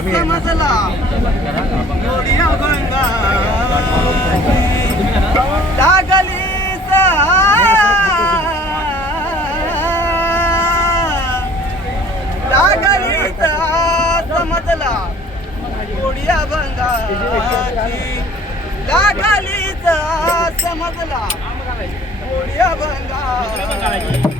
आम्ही समजला गोडिया बंगाली लागालीचा समजला Godia Bengali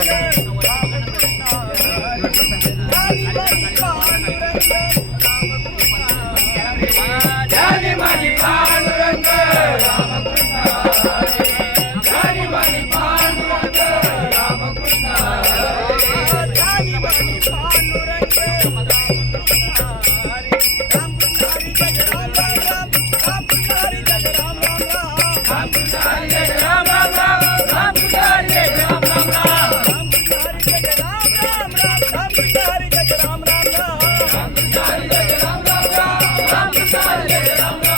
Ram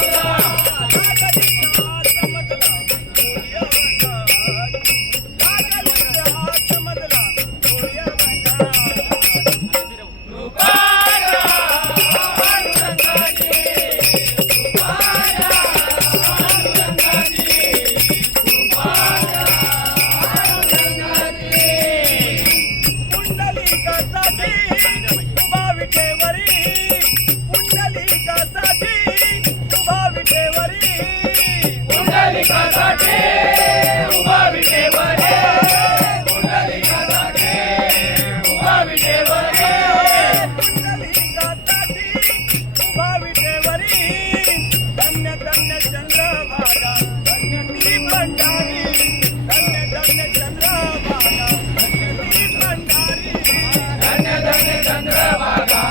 Chandra Vaga,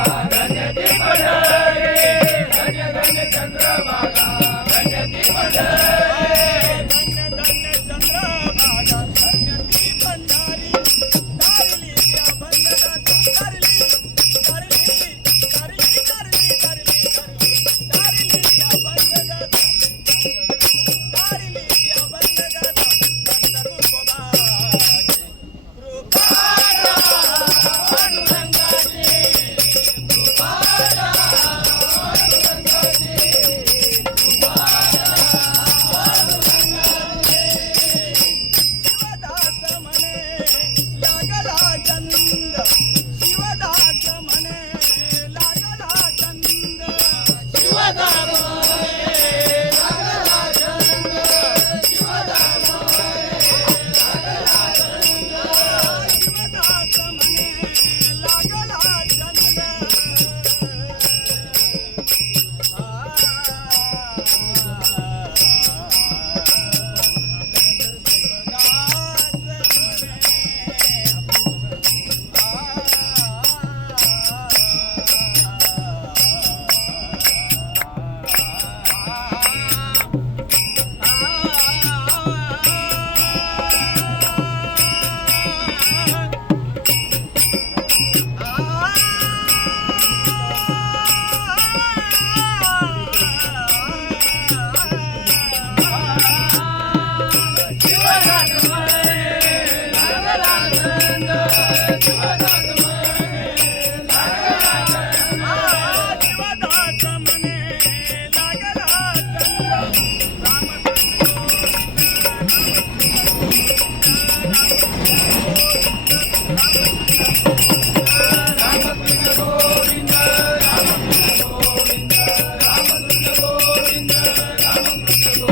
Chandra Vaga. ಮಗಲ ಚಂದ शिवदास म्हणे लागला चंद्र रामकृष्ण